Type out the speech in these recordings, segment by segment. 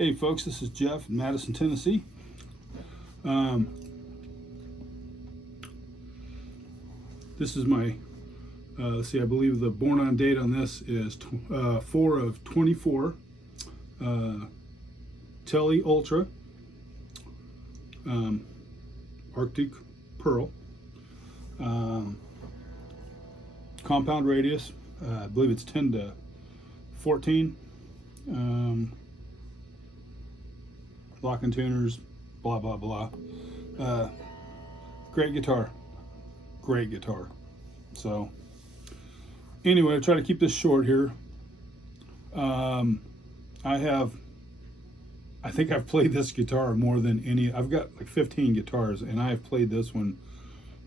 Hey folks, this is Jeff in Madison, Tennessee. This is my, let's see, I believe the born on date on this is 4 of 24. Tele Ultra, Arctic Pearl, compound radius, I believe it's 10 to 14. Lock and tuners, blah blah blah. Great guitar. So anyway, I'll try to keep this short here. I think I've played this guitar more than any. I've got like 15 guitars, and I've played this one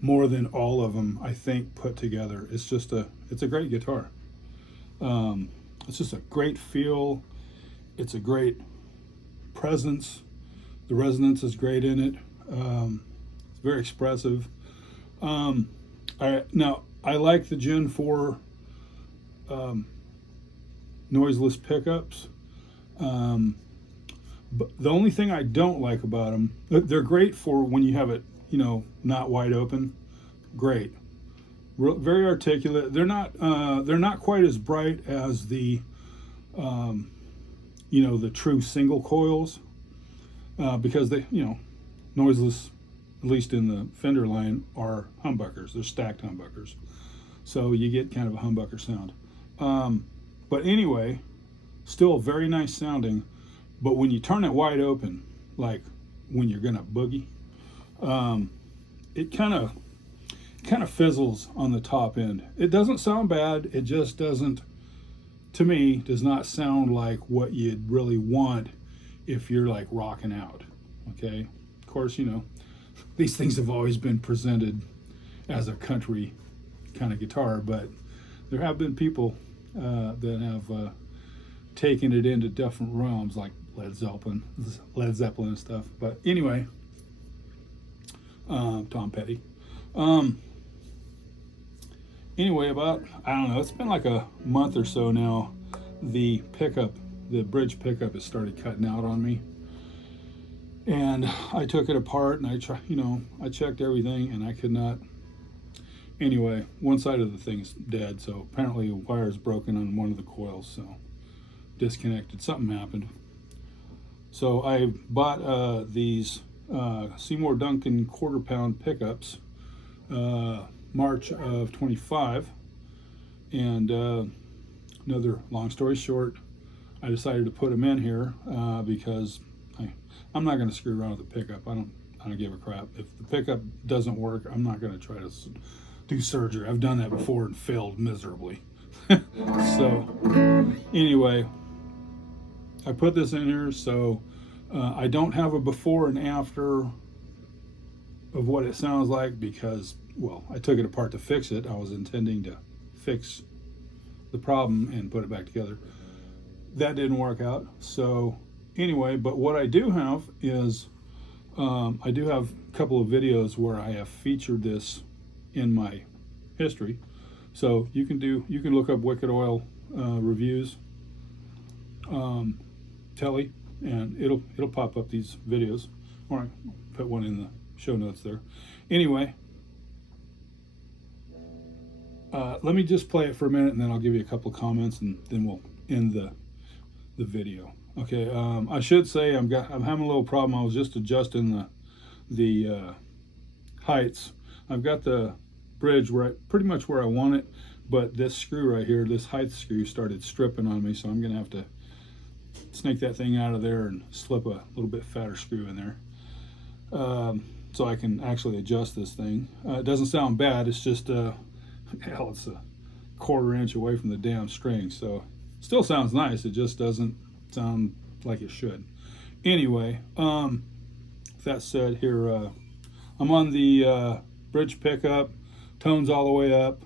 more than all of them, I think, put together. It's a great guitar. It's just a great feel. It's a great presence. The resonance is great in it. It's very expressive. I like the Gen 4 noiseless pickups. But the only thing I don't like about them, they're great for when you have it, not wide open. Great. Very articulate. They're not quite as bright as the the true single coils, because they, noiseless, at least in the Fender line, are humbuckers. They're stacked humbuckers, so you get kind of a humbucker sound. But anyway, still very nice sounding. But when you turn it wide open, like when you're gonna boogie, it kind of fizzles on the top end. It doesn't sound bad. It just doesn't, to me, does not sound like what you'd really want if you're like rocking out. Okay, of course, these things have always been presented as a country kind of guitar, but there have been people that have taken it into different realms, like Led Zeppelin and stuff. But anyway, Tom Petty. Anyway, about, I don't know, it's been like a month or so now, the bridge pickup has started cutting out on me. And I took it apart and I checked everything and I could not. Anyway, one side of the thing's dead, so apparently a wire's broken on one of the coils, so disconnected. Something happened. So I bought these Seymour Duncan quarter-pound pickups, March of 25, and another long story short, I decided to put them in here because I'm not going to screw around with the pickup. I don't give a crap. If the pickup doesn't work, I'm not going to try to do surgery. I've done that before and failed miserably. So anyway, I put this in here, so I don't have a before and after of what it sounds like because, well, I took it apart to fix it. I was intending to fix the problem and put it back together. That didn't work out. So anyway, but what I do have is I do have a couple of videos where I have featured this in my history. So you can look up Wickedoil reviews, Tele, and it'll pop up these videos, or I put one in the show notes there. Anyway, let me just play it for a minute, and then I'll give you a couple of comments, and then we'll end the video. Okay. I should say I'm having a little problem. I was just adjusting the heights. I've got the bridge pretty much where I want it, but this screw right here, this height screw, started stripping on me, so I'm gonna have to snake that thing out of there and slip a little bit fatter screw in there, so I can actually adjust this thing. It doesn't sound bad. It's just hell, it's a 1/4 inch away from the damn string, so it still sounds nice. It just doesn't sound like it should. Anyway, that said, here I'm on the bridge pickup, tones all the way up,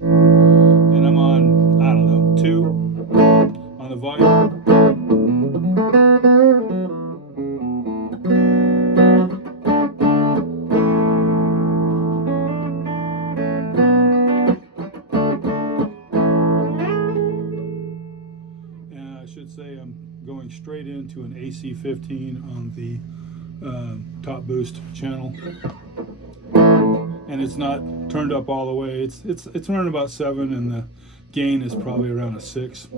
and I'm on, I don't know, 2 on the volume. should say I'm going straight into an AC 15 on the top boost channel, and it's not turned up all the way. It's running about 7, and the gain is probably around a 6.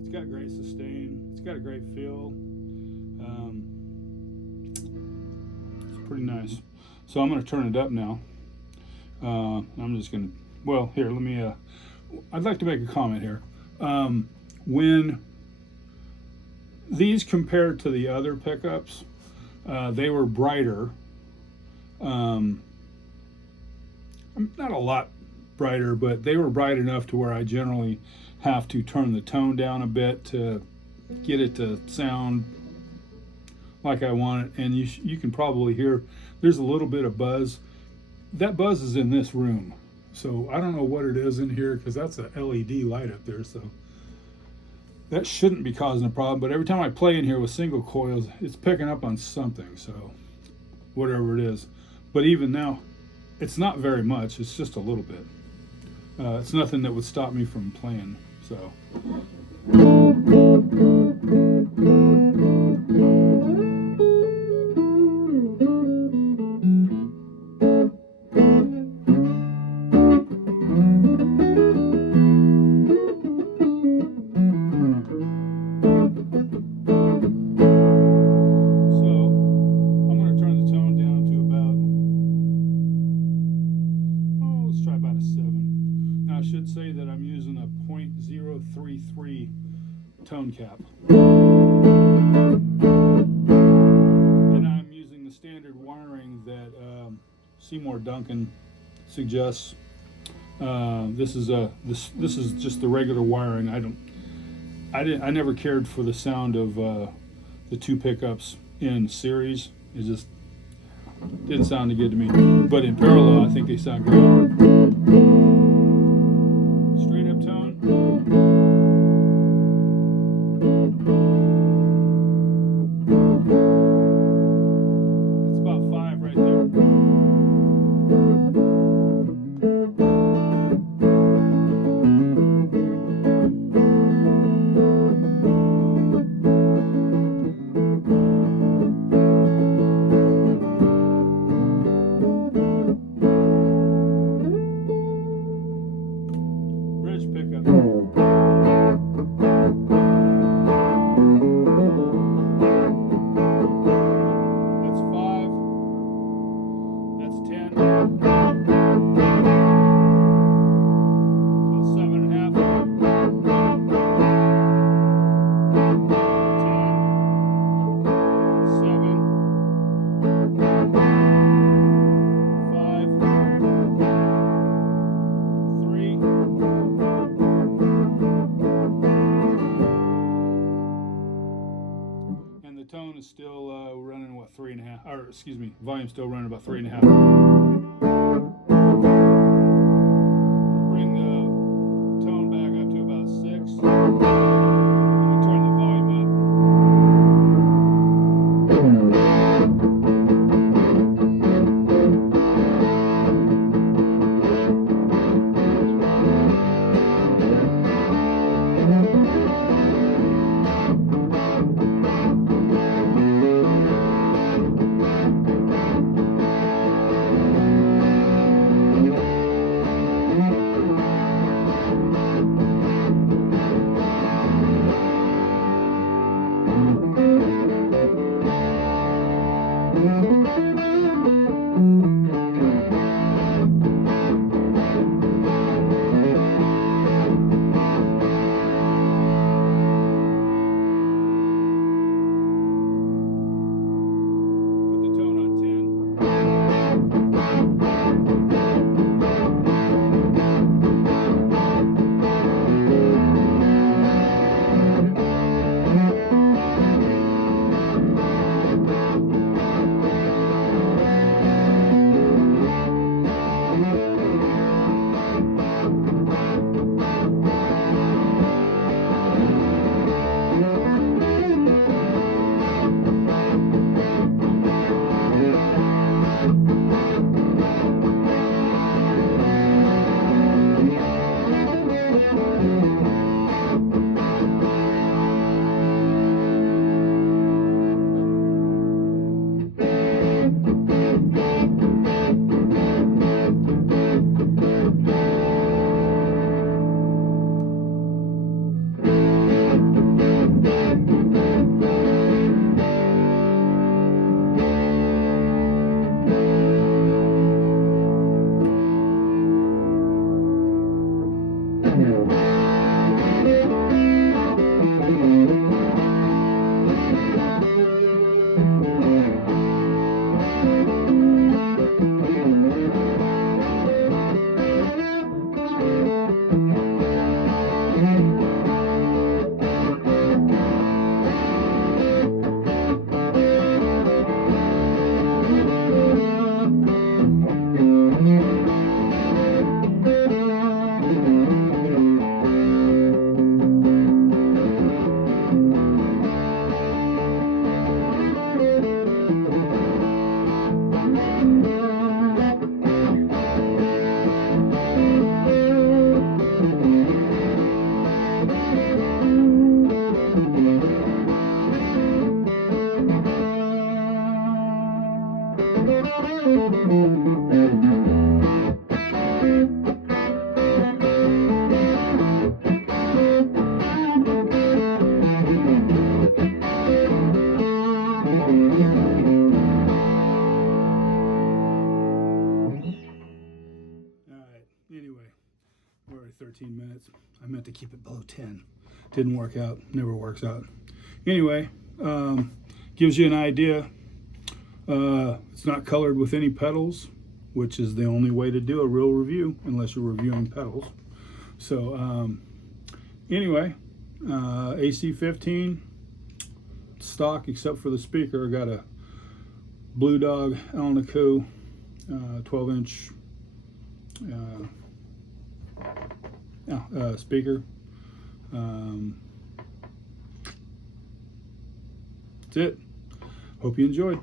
It's got great sustain. It's got a great feel. It's pretty nice. So I'm going to turn it up now. I'm just going to, well, here, let me, I'd like to make a comment here. When these compared to the other pickups, they were brighter. Not a lot brighter, but they were bright enough to where I generally have to turn the tone down a bit to get it to sound like I want it. And you can probably hear there's a little bit of buzz. That buzz is in this room, so I don't know what it is in here, because that's a LED light up there, so that shouldn't be causing a problem. But every time I play in here with single coils, it's picking up on something, so whatever it is. But even now, it's not very much, it's just a little bit. It's nothing that would stop me from playing, so. I should say that I'm using a .033 tone cap. And I'm using the standard wiring that Seymour Duncan suggests. This is just the regular wiring. I never cared for the sound of the two pickups in series. It just didn't sound good to me. But in parallel, I think they sound great. Straight up tone. That's about 5 right there. Bridge pickup. That's 5. That's 10. It's about 7.5. 10. 7. 5. 3. And the tone is still running what, 3.5, or excuse me, volume still running about 3.5. 13 minutes. I meant to keep it below 10. Didn't work out. Never works out. Anyway, gives you an idea. It's not colored with any petals, which is the only way to do a real review unless you're reviewing petals. So anyway, AC15 stock except for the speaker. I got a Blue Dog Allen & Co 12-inch speaker. That's it. Hope you enjoyed.